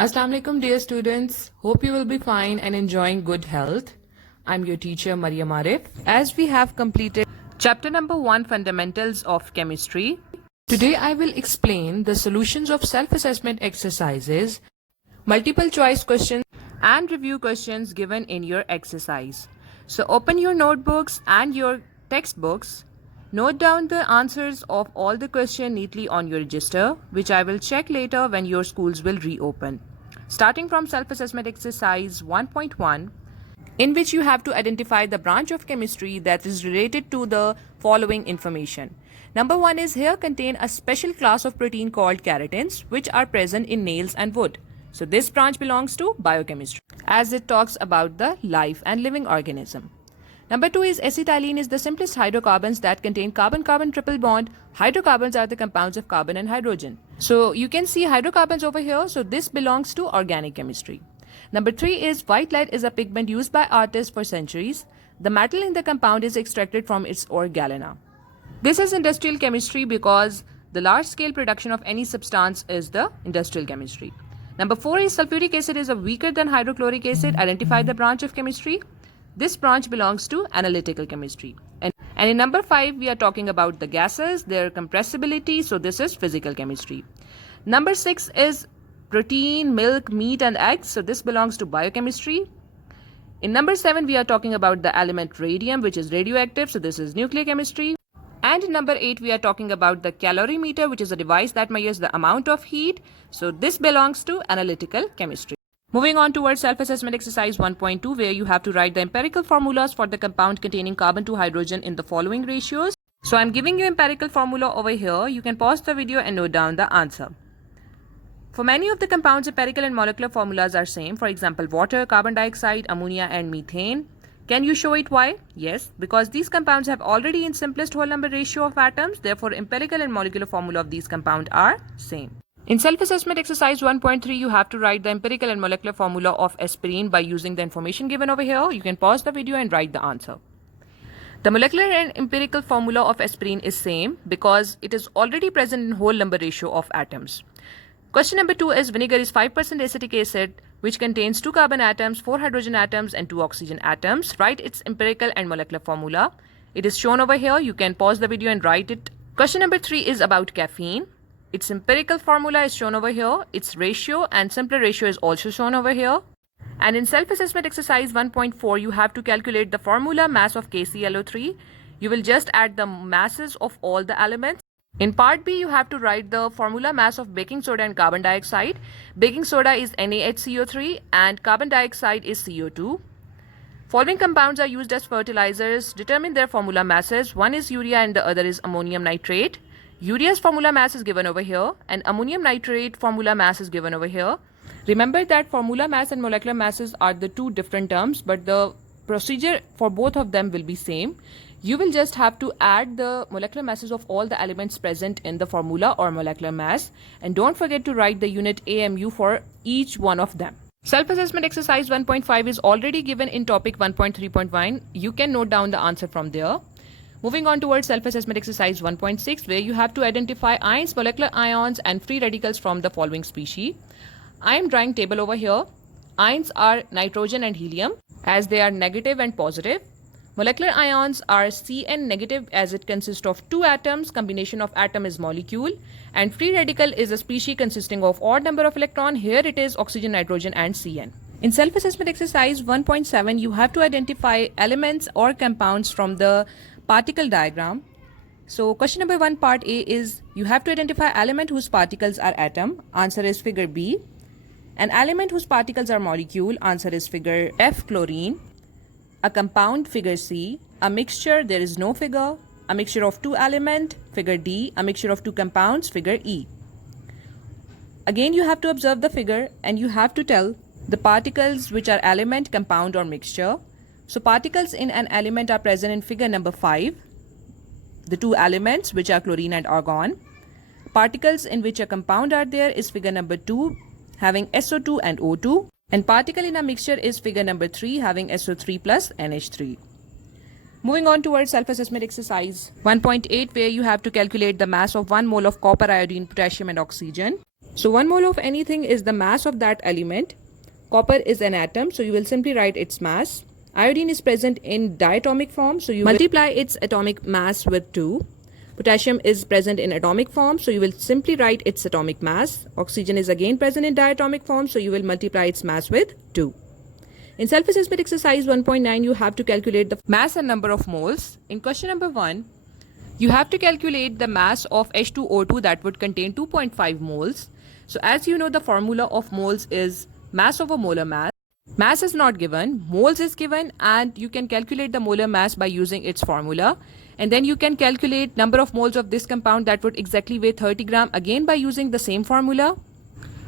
Assalamu alaikum dear students. Hope you will be fine and enjoying good health. I'm your teacher Maryam Arif. As we have completed chapter number 1 Fundamentals of Chemistry, today I will explain the solutions of self-assessment exercises, multiple choice questions and review questions given in your exercise. So open your notebooks and your textbooks. Note down the answers of all the questions neatly on your register, which I will check later when your schools will reopen. Starting from self-assessment exercise 1.1, in which you have to identify the branch of chemistry that is related to the following information. Number 1 is here contain a special class of protein called keratins, which are present in nails and wood. So this branch belongs to biochemistry, as it talks about the life and living organism. Number 2 is acetylene is the simplest hydrocarbons that contain carbon-carbon triple bond. Hydrocarbons are the compounds of carbon and hydrogen. So you can see hydrocarbons over here. So this belongs to organic chemistry. Number 3 is white light is a pigment used by artists for centuries. The metal in the compound is extracted from its ore galena. This is industrial chemistry because the large-scale production of any substance is the industrial chemistry. Number 4 is sulfuric acid is a weaker than hydrochloric acid. Identify the branch of chemistry. This branch belongs to analytical chemistry. And in number 5, we are talking about the gases, their compressibility. So this is physical chemistry. Number 6 is protein, milk, meat and eggs. So this belongs to biochemistry. In number 7, we are talking about the element radium, which is radioactive. So this is nuclear chemistry. And in number 8, we are talking about the calorimeter, which is a device that measures the amount of heat. So this belongs to analytical chemistry. Moving on towards self-assessment exercise 1.2, where you have to write the empirical formulas for the compound containing carbon to hydrogen in the following ratios. So I'm giving you empirical formula over here. You can pause the video and note down the answer. For many of the compounds, empirical and molecular formulas are same. For example, water, carbon dioxide, ammonia and methane. Can you show it why? Yes, because these compounds have already in simplest whole number ratio of atoms. Therefore, empirical and molecular formula of these compounds are same. In self-assessment exercise 1.3, you have to write the empirical and molecular formula of aspirin by using the information given over here. You can pause the video and write the answer. The molecular and empirical formula of aspirin is same because it is already present in whole number ratio of atoms. Question number 2 is vinegar is 5% acetic acid, which contains 2 carbon atoms, 4 hydrogen atoms and 2 oxygen atoms. Write its empirical and molecular formula. It is shown over here. You can pause the video and write it. Question number 3 is about caffeine. Its empirical formula is shown over here. Its ratio and simpler ratio is also shown over here. And in self-assessment exercise 1.4, you have to calculate the formula mass of KClO3. You will just add the masses of all the elements. In part B, you have to write the formula mass of baking soda and carbon dioxide. Baking soda is NaHCO3 and carbon dioxide is CO2. Following compounds are used as fertilizers. Determine their formula masses. One is urea and the other is ammonium nitrate. Urea's formula mass is given over here and ammonium nitrate formula mass is given over here. Remember that formula mass and molecular masses are the two different terms, but the procedure for both of them will be same. You will just have to add the molecular masses of all the elements present in the formula or molecular mass, and don't forget to write the unit AMU for each one of them. Self-assessment exercise 1.5 is already given in topic 1.3.1. You can note down the answer from there. Moving on towards self-assessment exercise 1.6, where you have to identify ions, molecular ions and free radicals from the following species. I am drawing table over here. Ions are nitrogen and helium as they are negative and positive. Molecular ions are Cn negative as it consists of 2 atoms. Combination of atom is molecule. And free radical is a species consisting of odd number of electron. Here it is oxygen, nitrogen and Cn. In self-assessment exercise 1.7, you have to identify elements or compounds from the particle diagram. So question number 1 part A is you have to identify element whose particles are atom. Answer is figure B. An element whose particles are molecule. Answer is figure F, chlorine. A compound, figure C. A mixture, there is no figure. A mixture of 2 elements, figure D. A mixture of 2 compounds, figure E. Again you have to observe the figure and you have to tell the particles which are element, compound or mixture. So particles in an element are present in figure number 5. The 2 elements which are chlorine and argon. Particles in which a compound are there is figure number 2 having SO2 and O2. And particle in a mixture is figure number 3 having SO3 plus NH3. Moving on towards self-assessment exercise 1.8, where you have to calculate the mass of 1 mole of copper, iodine, potassium and oxygen. So 1 mole of anything is the mass of that element. Copper is an atom, so you will simply write its mass. Iodine is present in diatomic form, so you multiply its atomic mass with 2. Potassium is present in atomic form, so you will simply write its atomic mass. Oxygen is again present in diatomic form, so you will multiply its mass with 2. In self-assessment exercise 1.9, you have to calculate the mass and number of moles. In question number 1, you have to calculate the mass of H2O2 that would contain 2.5 moles. So as you know, the formula of moles is mass over molar mass. Mass is not given, moles is given, and you can calculate the molar mass by using its formula. And then you can calculate number of moles of this compound that would exactly weigh 30 gram again by using the same formula.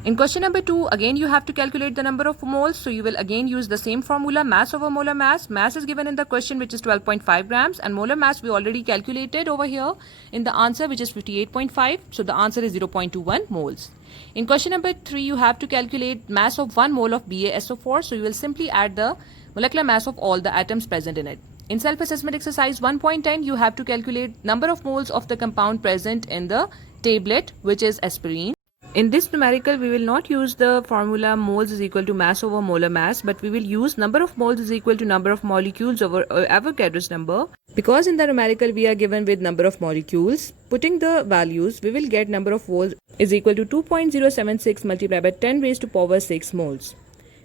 In question number 2, again you have to calculate the number of moles, so you will again use the same formula, mass over molar mass. Mass is given in the question, which is 12.5 grams, and molar mass we already calculated over here in the answer, which is 58.5, so the answer is 0.21 moles. In question number 3, you have to calculate mass of 1 mole of BaSO4, so you will simply add the molecular mass of all the atoms present in it. In self-assessment exercise 1.10, you have to calculate number of moles of the compound present in the tablet, which is aspirin. In this numerical, we will not use the formula moles is equal to mass over molar mass, but we will use number of moles is equal to number of molecules over Avogadro's number. Because in the numerical, we are given with number of molecules. Putting the values, we will get number of moles is equal to 2.076 multiplied by 10 raised to power 6 moles.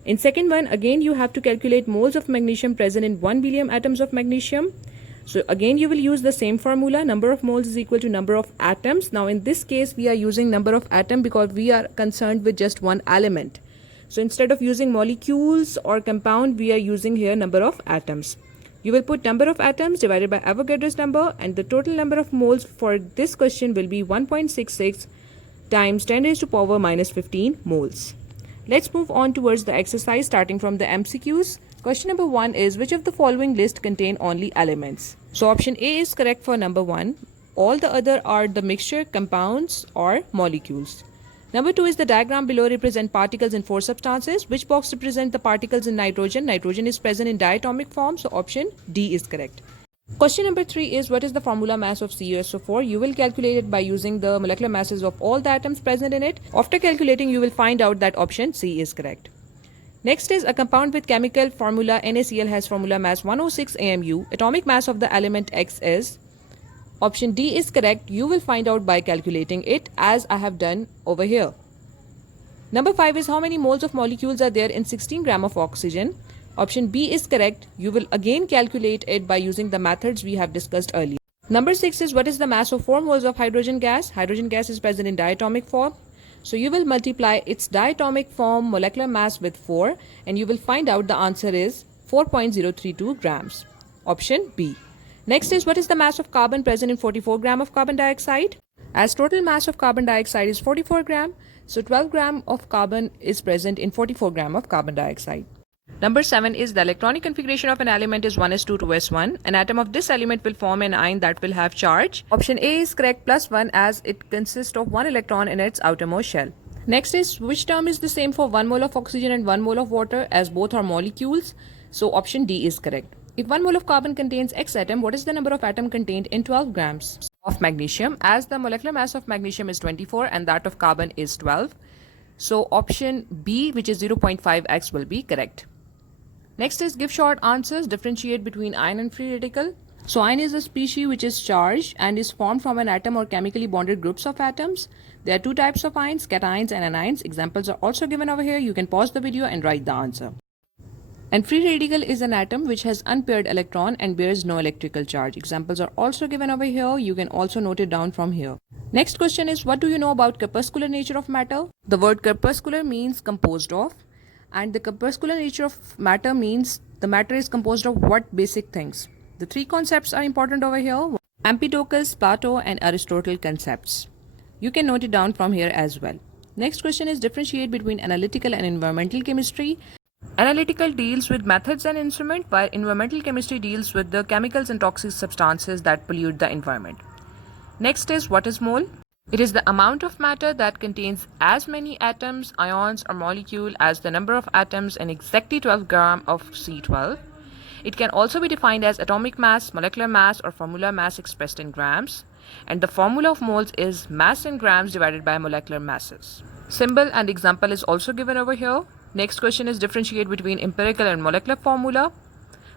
In second one, again you have to calculate moles of magnesium present in 1 billion atoms of magnesium. So again you will use the same formula, number of moles is equal to number of atoms. Now in this case we are using number of atom because we are concerned with just one element. So instead of using molecules or compound, we are using here number of atoms. You will put number of atoms divided by Avogadro's number, and the total number of moles for this question will be 1.66 times 10 raised to power minus 15 moles. Let's move on towards the exercise starting from the MCQs. Question number 1 is, which of the following list contain only elements? So option A is correct for number 1. All the other are the mixture, compounds or molecules. Number 2 is the diagram below represent particles in 4 substances. Which box represent the particles in nitrogen? Nitrogen is present in diatomic form, so option D is correct. Question number 3 is, what is the formula mass of CuSO4? You will calculate it by using the molecular masses of all the atoms present in it. After calculating, you will find out that option C is correct. Next is a compound with chemical formula NaCl has formula mass 106 AMU. Atomic mass of the element X is. Option D is correct. You will find out by calculating it as I have done over here. Number 5 is, how many moles of molecules are there in 16 gram of oxygen? Option B is correct. You will again calculate it by using the methods we have discussed earlier. Number 6 is, what is the mass of 4 moles of hydrogen gas? Hydrogen gas is present in diatomic form. So you will multiply its diatomic form molecular mass with 4 and you will find out the answer is 4.032 grams. Option B. Next is, what is the mass of carbon present in 44 gram of carbon dioxide? As total mass of carbon dioxide is 44 gram, so 12 gram of carbon is present in 44 gram of carbon dioxide. Number 7 is, the electronic configuration of an element is 1s2 to s1. An atom of this element will form an ion that will have charge. Option A is correct, +1, as it consists of 1 electron in its outermost shell. Next is, which term is the same for 1 mole of oxygen and 1 mole of water, as both are molecules? So option D is correct. If 1 mole of carbon contains X atom, what is the number of atom contained in 12 grams of magnesium? As the molecular mass of magnesium is 24 and that of carbon is 12. So option B, which is 0.5x, will be correct. Next is, give short answers, differentiate between ion and free radical. So ion is a species which is charged and is formed from an atom or chemically bonded groups of atoms. There are 2 types of ions, cations and anions. Examples are also given over here. You can pause the video and write the answer. And free radical is an atom which has unpaired electron and bears no electrical charge. Examples are also given over here. You can also note it down from here. Next question is, what do you know about corpuscular nature of matter? The word corpuscular means composed of. And the corpuscular nature of matter means the matter is composed of what basic things. The 3 concepts are important over here: Empedocles, Plato and Aristotle concepts. You can note it down from here as well. Next question is, differentiate between analytical and environmental chemistry. Analytical deals with methods and instrument, while environmental chemistry deals with the chemicals and toxic substances that pollute the environment. Next is, what is mole? It is the amount of matter that contains as many atoms, ions or molecule as the number of atoms in exactly 12 gram of C12. It can also be defined as atomic mass, molecular mass or formula mass expressed in grams. And the formula of moles is mass in grams divided by molecular masses. Symbol and example is also given over here. Next question is differentiate between empirical and molecular formula.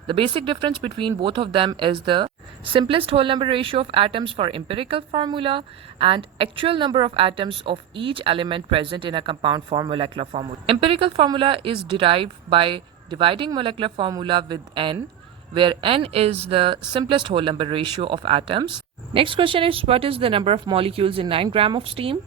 The basic difference between both of them is the simplest whole number ratio of atoms for empirical formula and actual number of atoms of each element present in a compound for molecular formula. Empirical formula is derived by dividing molecular formula with n, where n is the simplest whole number ratio of atoms. Next question is what is the number of molecules in 9 gram of steam?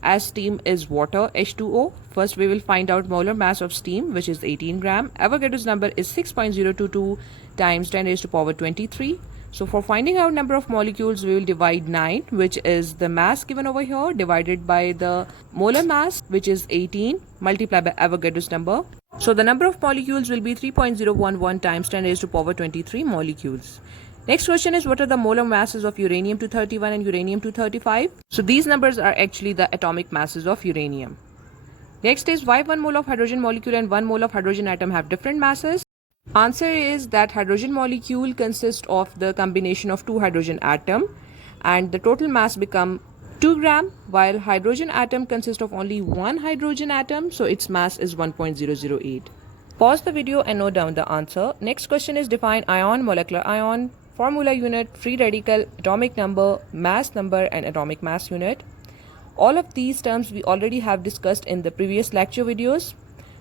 As steam is water, H2O, first we will find out molar mass of steam, which is 18 gram. Avogadro's number is 6.022 times 10 raised to power 23. So for finding out number of molecules, we will divide 9, which is the mass given over here, divided by the molar mass, which is 18, multiplied by Avogadro's number. So the number of molecules will be 3.011 times 10 raised to power 23 molecules. Next question is what are the molar masses of uranium-231 and uranium-235? So these numbers are actually the atomic masses of uranium. Next is why 1 mole of hydrogen molecule and 1 mole of hydrogen atom have different masses? Answer is that hydrogen molecule consists of the combination of 2 hydrogen atom and the total mass become 2 gram, while hydrogen atom consists of only 1 hydrogen atom, so its mass is 1.008. Pause the video and note down the answer. Next question is define ion, molecular ion, formula unit, free radical, atomic number, mass number and atomic mass unit. All of these terms we already have discussed in the previous lecture videos.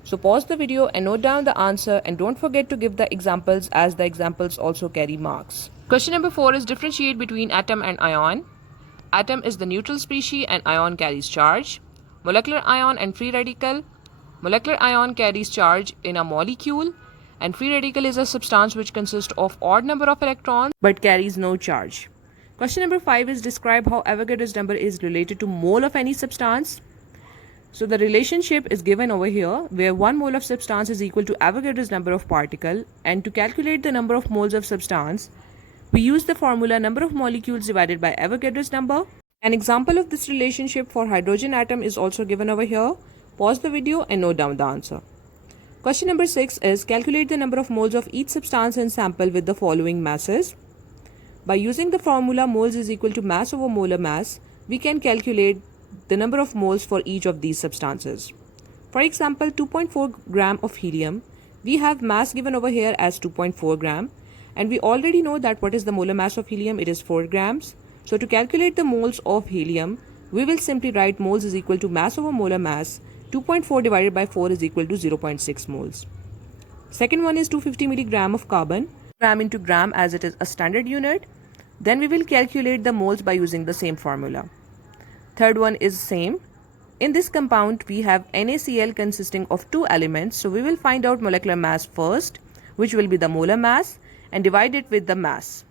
So pause the video and note down the answer and don't forget to give the examples as the examples also carry marks. Question number 4 is differentiate between atom and ion. Atom is the neutral species and ion carries charge. Molecular ion and free radical. Molecular ion carries charge in a molecule and free radical is a substance which consists of odd number of electrons but carries no charge. Question number 5 is describe how Avogadro's number is related to mole of any substance. So the relationship is given over here where 1 mole of substance is equal to Avogadro's number of particle, and to calculate the number of moles of substance we use the formula number of molecules divided by Avogadro's number. An example of this relationship for hydrogen atom is also given over here. Pause the video and note down the answer. Question number 6 is calculate the number of moles of each substance in sample with the following masses. By using the formula moles is equal to mass over molar mass, we can calculate the number of moles for each of these substances. For example, 2.4 gram of helium, we have mass given over here as 2.4 gram, and we already know that what is the molar mass of helium, it is 4 grams. So to calculate the moles of helium, we will simply write moles is equal to mass over molar mass. 2.4 divided by 4 is equal to 0.6 moles. Second one is 250 milligram of carbon, gram into gram as it is a standard unit. Then we will calculate the moles by using the same formula. Third one is same. In this compound we have NaCl consisting of 2 elements, so we will find out molecular mass first, which will be the molar mass, and divide it with the mass.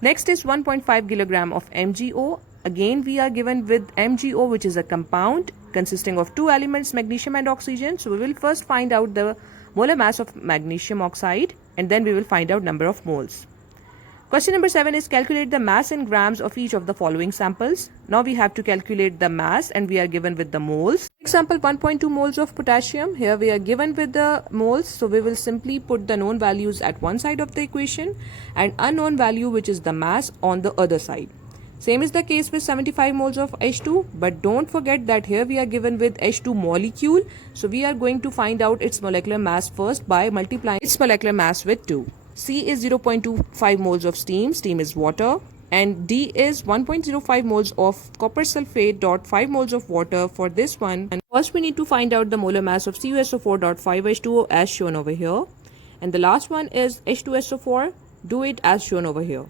Next is 1.5 kilogram of MgO. Again we are given with MgO, which is a compound consisting of 2 elements, magnesium and oxygen. So we will first find out the molar mass of magnesium oxide and then we will find out number of moles. Question number 7 is calculate the mass in grams of each of the following samples. Now we have to calculate the mass and we are given with the moles. Example 1.2 moles of potassium. Here we are given with the moles, so we will simply put the known values at one side of the equation and unknown value, which is the mass, on the other side. Same is the case with 75 moles of H2, but don't forget that here we are given with H2 molecule, so we are going to find out its molecular mass first by multiplying its molecular mass with 2. C is 0.25 moles of steam, steam is water, and D is 1.05 moles of copper sulfate dot 5 moles of water for this one. And first we need to find out the molar mass of CuSO4.5H2O as shown over here. And the last one is H2SO4, do it as shown over here.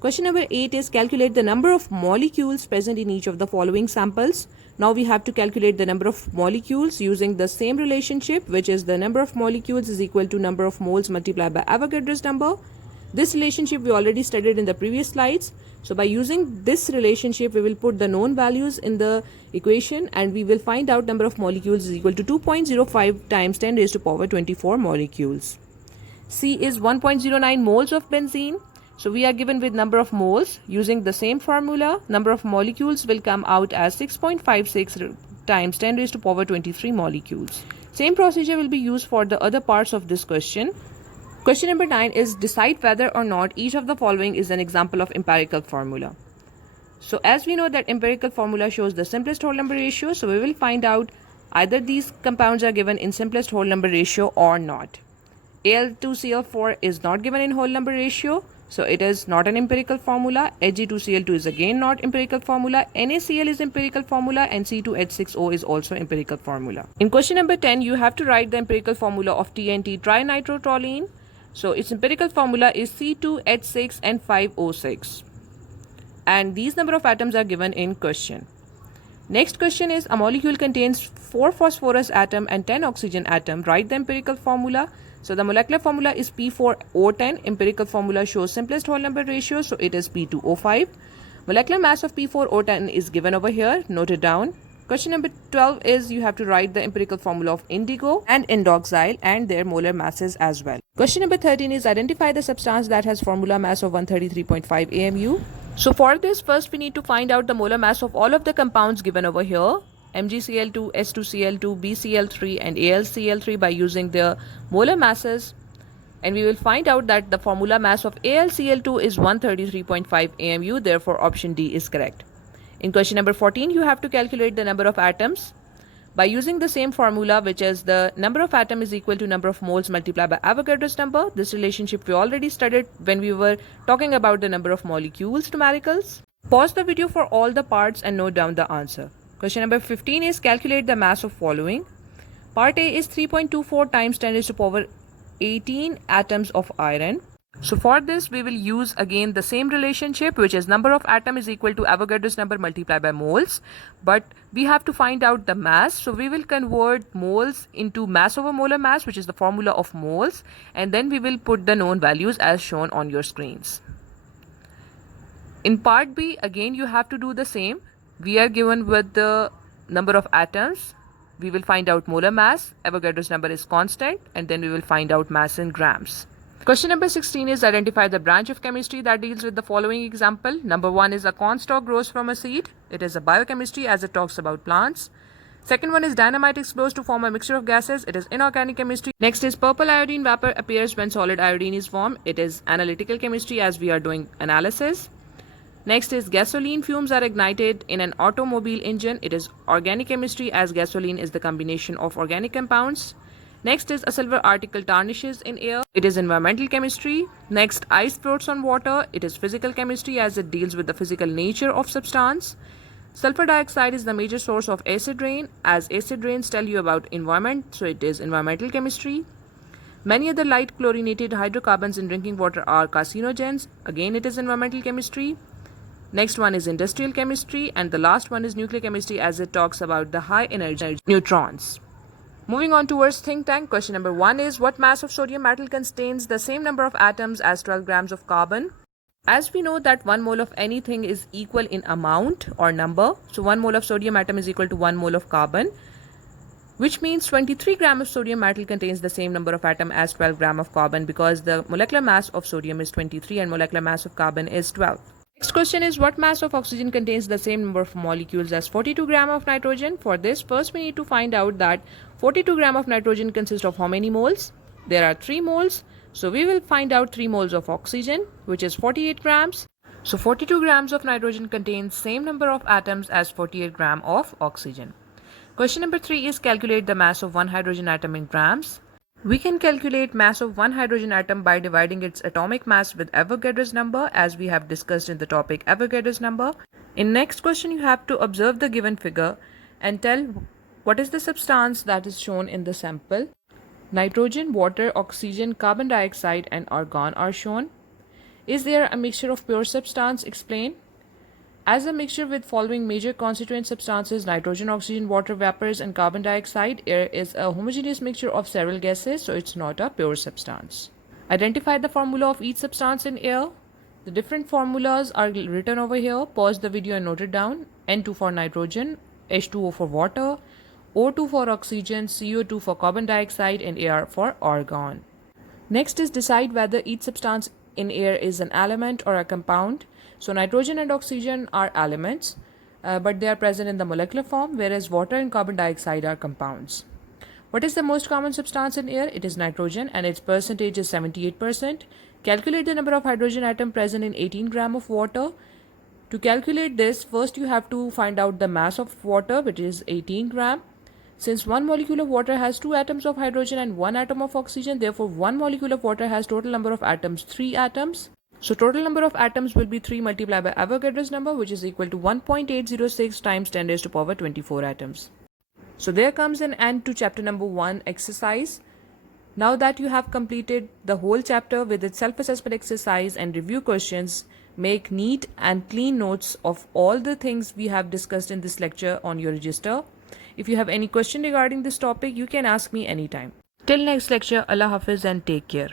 Question number 8 is calculate the number of molecules present in each of the following samples. Now we have to calculate the number of molecules using the same relationship, which is the number of molecules is equal to number of moles multiplied by Avogadro's number. This relationship we already studied in the previous slides. So by using this relationship, we will put the known values in the equation and we will find out number of molecules is equal to 2.05 times 10 raised to power 24 molecules. C is 1.09 moles of benzene. So we are given with number of moles. Using the same formula, number of molecules will come out as 6.56 times 10 raised to power 23 molecules. Same procedure will be used for the other parts of this question. Question number 9 is decide whether or not each of the following is an example of empirical formula. So as we know that empirical formula shows the simplest whole number ratio, so we will find out either these compounds are given in simplest whole number ratio or not. Al2Cl4 is not given in whole number ratio, so it is not an empirical formula. Ag2Cl2 is again not empirical formula. NaCl is empirical formula and C2H6O is also empirical formula. In question number 10, you have to write the empirical formula of TNT trinitrotoluene. So its empirical formula is C2H6 and 5O6. And these number of atoms are given in question. Next question is a molecule contains 4 phosphorus atom and 10 oxygen atom. Write the empirical formula. So the molecular formula is P4O10. Empirical formula shows simplest whole number ratio, so it is P2O5. Molecular mass of P4O10 is given over here. Note it down. Question number 12 is you have to write the empirical formula of indigo and indoxyl and their molar masses as well. Question number 13 is identify the substance that has formula mass of 133.5 AMU. So for this, first we need to find out the molar mass of all of the compounds given over here. MgCl2, S2Cl2, BCl3 and AlCl3 by using their molar masses. And we will find out that the formula mass of AlCl2 is 133.5 AMU. Therefore, option D is correct. In question number 14, you have to calculate the number of atoms by using the same formula, which is the number of atom is equal to number of moles multiplied by Avogadro's number. This relationship we already studied when we were talking about the number of molecules numericals. Pause the video for all the parts and note down the answer. Question number 15 is calculate the mass of following. Part A is 3.24 times 10 raised to power 18 atoms of iron. So for this, we will use again the same relationship, which is number of atom is equal to Avogadro's number multiplied by moles. But we have to find out the mass. So we will convert moles into mass over molar mass, which is the formula of moles. And then we will put the known values as shown on your screens. In part B, again, you have to do the same. We are given with the number of atoms. We will find out molar mass. Avogadro's number is constant. And then we will find out mass in grams. Question number 16 is identify the branch of chemistry that deals with the following example. Number 1 is a corn stalk grows from a seed. It is a biochemistry as it talks about plants. Second one is dynamite explodes to form a mixture of gases. It is inorganic chemistry. Next is purple iodine vapor appears when solid iodine is formed. It is analytical chemistry as we are doing analysis. Next is gasoline fumes are ignited in an automobile engine. It is organic chemistry as gasoline is the combination of organic compounds. Next is a silver article tarnishes in air. It is environmental chemistry. Next, ice floats on water. It is physical chemistry as it deals with the physical nature of substance. Sulfur dioxide is the major source of acid rain as acid rains tell you about environment, so it is environmental chemistry. Many other light chlorinated hydrocarbons in drinking water are carcinogens. Again, it is environmental chemistry. Next one is industrial chemistry and the last one is nuclear chemistry as it talks about the high energy neutrons. Moving on towards think tank, question number 1 is what mass of sodium metal contains the same number of atoms as 12 grams of carbon? As we know that 1 mole of anything is equal in amount or number, so 1 mole of sodium atom is equal to 1 mole of carbon, which means 23 grams of sodium metal contains the same number of atom as 12 grams of carbon because the molecular mass of sodium is 23 and molecular mass of carbon is 12. Next question is what mass of oxygen contains the same number of molecules as 42 grams of nitrogen? For this, first we need to find out that 42 grams of nitrogen consists of how many moles? There are 3 moles. So we will find out 3 moles of oxygen, which is 48 grams. So 42 grams of nitrogen contains same number of atoms as 48 grams of oxygen. Question number 3 is calculate the mass of one hydrogen atom in grams. We can calculate mass of one hydrogen atom by dividing its atomic mass with Avogadro's number as we have discussed in the topic Avogadro's number. In next question you have to observe the given figure and tell what is the substance that is shown in the sample. Nitrogen, water, oxygen, carbon dioxide and argon are shown. Is there a mixture of pure substance? Explain. As a mixture with following major constituent substances nitrogen, oxygen, water, vapors and carbon dioxide, air is a homogeneous mixture of several gases, so it's not a pure substance. Identify the formula of each substance in air. The different formulas are written over here. Pause the video and note it down. N2 for nitrogen, H2O for water, O2 for oxygen, CO2 for carbon dioxide and Ar for argon. Next is decide whether each substance in air is an element or a compound. So nitrogen and oxygen are elements, but they are present in the molecular form, whereas water and carbon dioxide are compounds. What is the most common substance in air? It is nitrogen and its percentage is 78%. Calculate the number of hydrogen atom present in 18 grams of water. To calculate this, first you have to find out the mass of water, which is 18 gram. Since one molecule of water has 2 atoms of hydrogen and 1 atom of oxygen, therefore one molecule of water has total number of atoms 3 atoms. So total number of atoms will be 3 multiplied by Avogadro's number, which is equal to 1.806 times 10 raised to power 24 atoms. So there comes an end to chapter number 1 exercise. Now that you have completed the whole chapter with its self-assessment exercise and review questions, make neat and clean notes of all the things we have discussed in this lecture on your register. If you have any question regarding this topic, you can ask me anytime. Till next lecture, Allah Hafiz and take care.